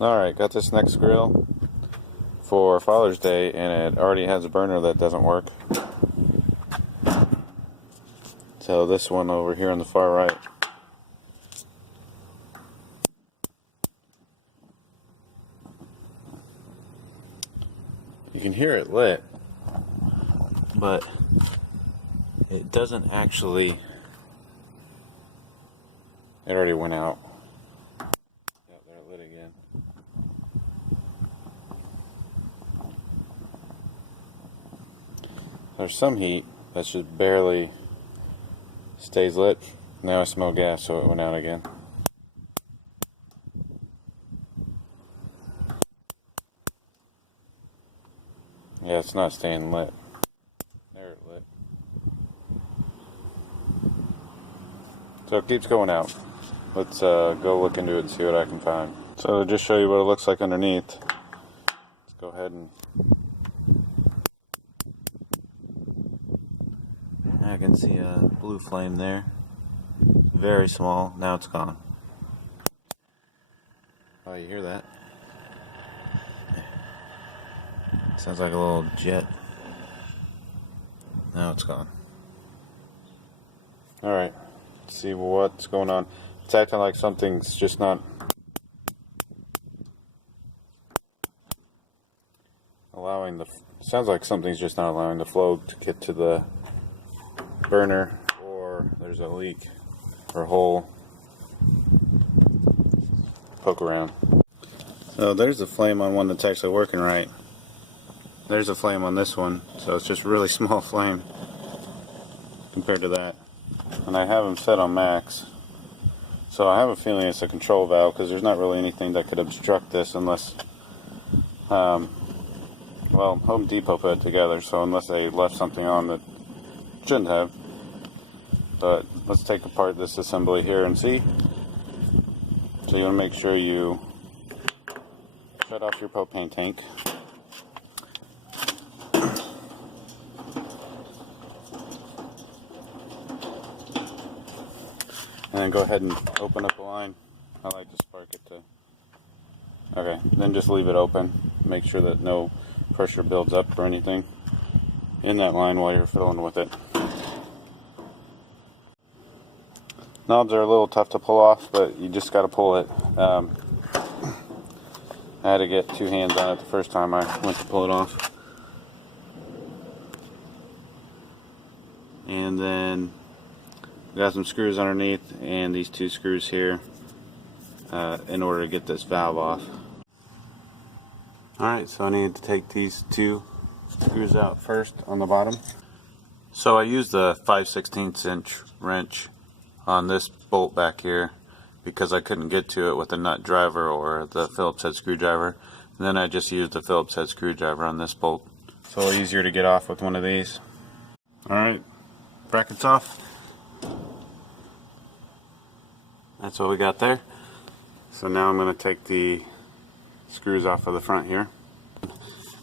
Alright, got this Nexgrill for Father's Day, and it already has a burner that doesn't work. So this one over here on the far right. You can hear it lit, but it doesn't actually. It already went out. Yep, there it lit again. There's some heat that's just barely stays lit. Now I smell gas, so it went out again. Yeah, it's not staying lit. There it lit. So it keeps going out. Let's go look into it and see what I can find. So to just show you what it looks like underneath, let's go ahead and I can see a blue flame there. Very small. Now it's gone. Oh, you hear that? Sounds like a little jet. Now it's gone. Alright, let's see what's going on. It's acting like something's just not allowing the... Sounds like something's just not allowing the flow to get to the burner, or there's a leak or hole. Poke around. So there's a flame on one that's actually working right. There's a flame on this one, so it's just a really small flame compared to that. And I have them set on max, so I have a feeling it's a control valve, because there's not really anything that could obstruct this unless well, Home Depot put it together, so unless they left something on that shouldn't have. But let's take apart this assembly here and see. So you want to make sure you shut off your propane tank. And then go ahead and open up the line. I like to spark it to... Okay, then just leave it open. Make sure that no pressure builds up or anything in that line while you're fiddling with it. Knobs are a little tough to pull off, but you just got to pull it. I had to get two hands on it the first time I went to pull it off. And then got some screws underneath and these two screws here in order to get this valve off. Alright, so I need to take these two screws out first on the bottom. So I used the 5/16 inch wrench on this bolt back here because I couldn't get to it with a nut driver or the Phillips head screwdriver. And then I just used the Phillips head screwdriver on this bolt. It's a little easier to get off with one of these. Alright, brackets off. That's what we got there. So now I'm going to take the screws off of the front here.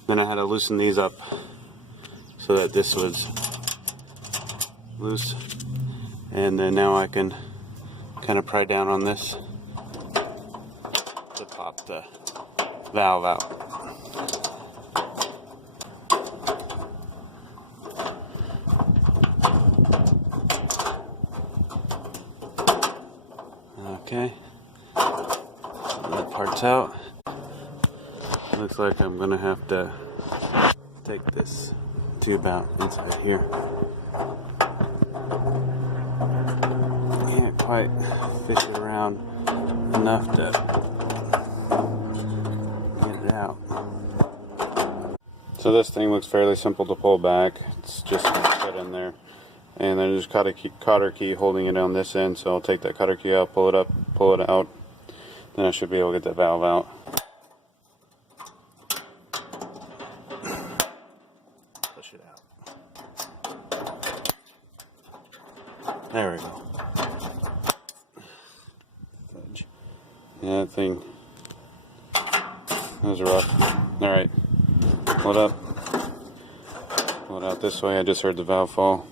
Then I had to loosen these up so that this was loose. And then now I can kind of pry down on this to pop the valve out. Okay, that part's out. Looks like I'm gonna have to take this tube out inside here. Can't quite fish it around enough to get it out. So this thing looks fairly simple to pull back. It's just gonna fit in there. And then there's a cotter key holding it on this end, so I'll take that cotter key out, pull it up, pull it out. Then I should be able to get that valve out. Push it out. There we go. Fudge. Yeah, that thing, that was rough. Alright, pull it up. Pull it out this way. I just heard the valve fall.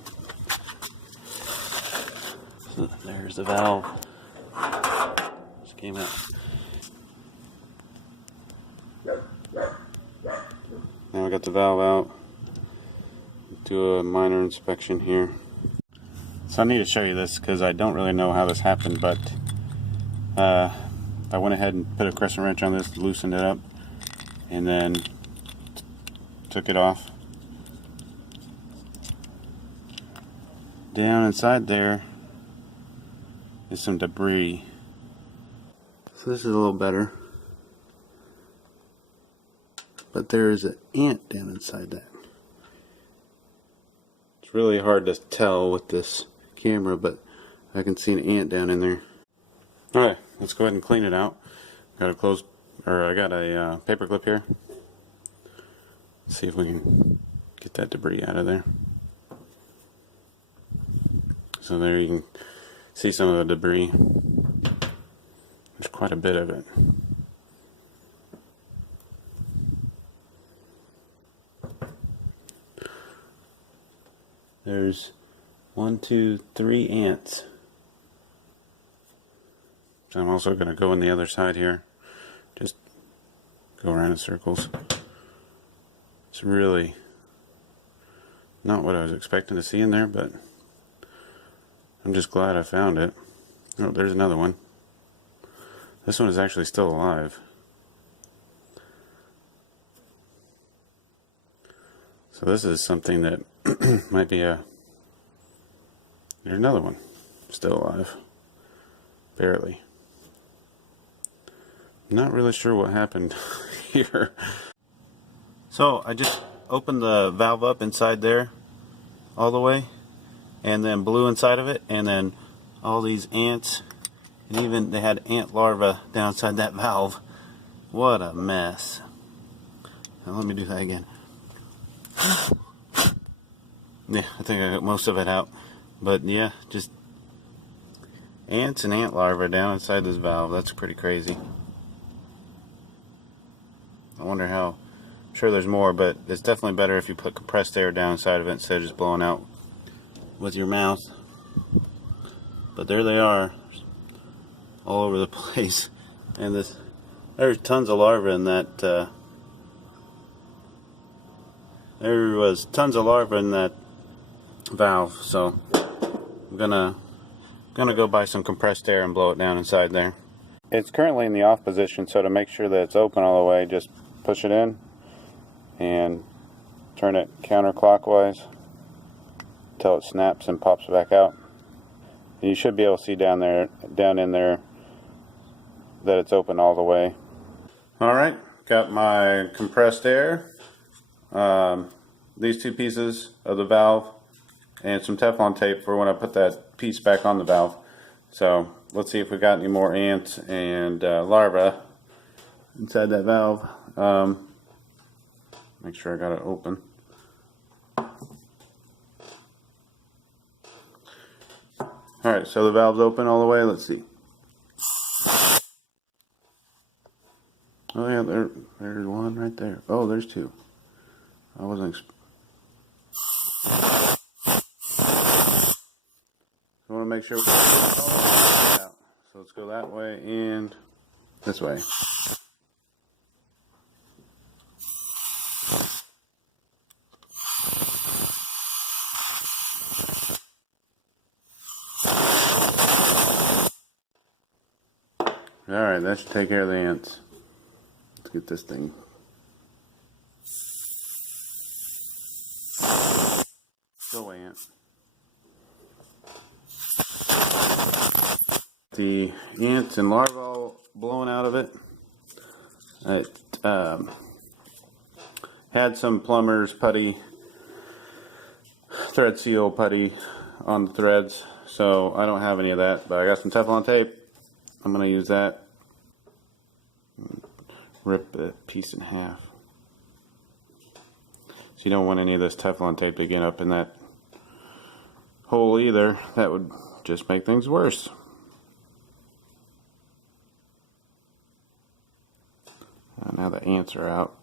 So there's the valve. Just came out. got the valve out. Do a minor inspection here. So I need to show you this because I don't really know how this happened, but I went ahead and put a crescent wrench on this, loosened it up, and then took it off. Down inside there is some debris. So this is a little better. But there is an ant down inside that. It's really hard to tell with this camera, but I can see an ant down in there. Alright, let's go ahead and clean it out. I got a paper clip here. Let's see if we can get that debris out of there. So there you can see some of the debris. There's quite a bit of it. There's 1, 2, 3 ants. So I'm also going to go on the other side here. Just go around in circles. It's really not what I was expecting to see in there, but I'm just glad I found it. Oh, there's another one. This one is actually still alive. So this is something that might be a... There's another one. Still alive. Barely. Not really sure what happened here. So I just opened the valve up inside there all the way, and then blew inside of it, and then all these ants, and even they had ant larvae down inside that valve. What a mess. Now let me do that again. Yeah, I think I got most of it out. But yeah, just ants and ant larvae down inside this valve. That's pretty crazy. I wonder how. I'm sure there's more, but it's definitely better if you put compressed air down inside of it instead of just blowing out with your mouth. But there they are, all over the place. And there's tons of larvae in that. There was tons of larvae in that valve, so I'm gonna go buy some compressed air and blow it down inside there. It's currently in the off position, so to make sure that it's open all the way, just push it in and turn it counterclockwise until it snaps and pops back out. And you should be able to see down in there that it's open all the way. Alright, got my compressed air, these two pieces of the valve, and some Teflon tape for when I put that piece back on the valve. So let's see if we got any more ants and larvae inside that valve. Make sure I got it open. Alright, so the valve's open all the way. Let's see. Oh yeah, there's one right there. Oh, there's two. I wasn't I want to make sure we get it all out. So let's go that way and this way. Alright, that should take care of the ants. Let's get this thing. Go away, ant. The ants and larvae all blown out of it. It had some plumber's putty, thread seal putty on the threads, so I don't have any of that, but I got some Teflon tape. I'm going to use that. Rip the piece in half. So you don't want any of this Teflon tape to get up in that hole either. That would just make things worse. Now the ants are out.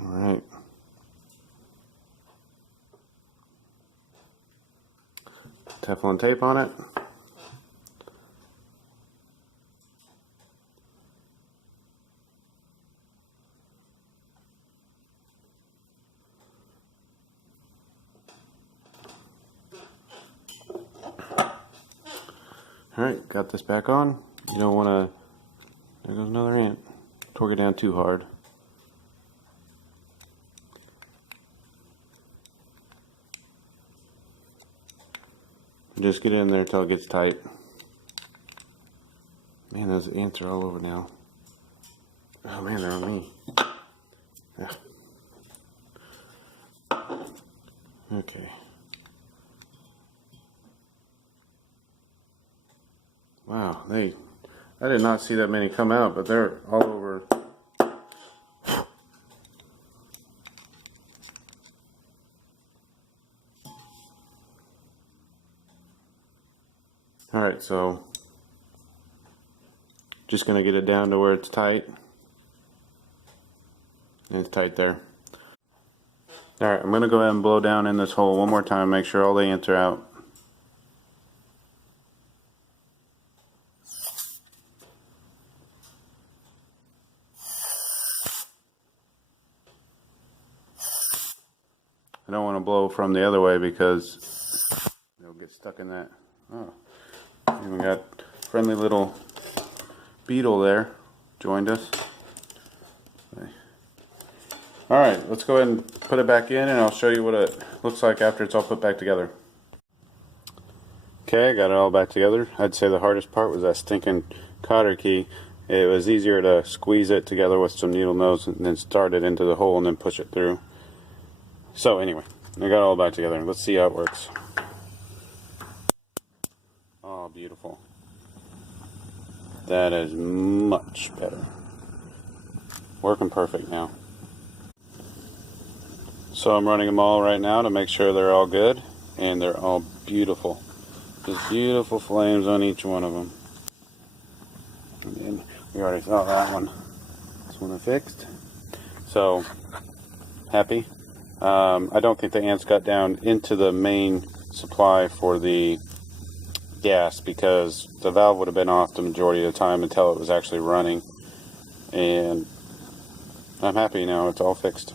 Alright. Teflon tape on it. Alright, got this back on. You don't want to, there goes another ant. Torque it down too hard. Just get in there until it gets tight. Man, those ants are all over now. Oh man, they're on me. Yeah. Okay. Wow, I did not see that many come out, but they're all over. Alright, so just going to get it down to where it's tight. And it's tight there. Alright, I'm going to go ahead and blow down in this hole one more time, make sure all the ants are out. I don't want to blow from the other way because they'll get stuck in that. Oh, and we got a friendly little beetle there, joined us. Alright, let's go ahead and put it back in and I'll show you what it looks like after it's all put back together. Okay, I got it all back together. I'd say the hardest part was that stinking cotter key. It was easier to squeeze it together with some needle nose and then start it into the hole and then push it through. So anyway, I got it all back together. Let's see how it works. Oh, beautiful. That is much better. Working perfect now. So I'm running them all right now to make sure they're all good, and they're all beautiful. Just beautiful flames on each one of them. And then we already saw that one. This one I fixed. So, happy. I don't think the ants got down into the main supply for the gas because the valve would have been off the majority of the time until it was actually running. And I'm happy now, it's all fixed.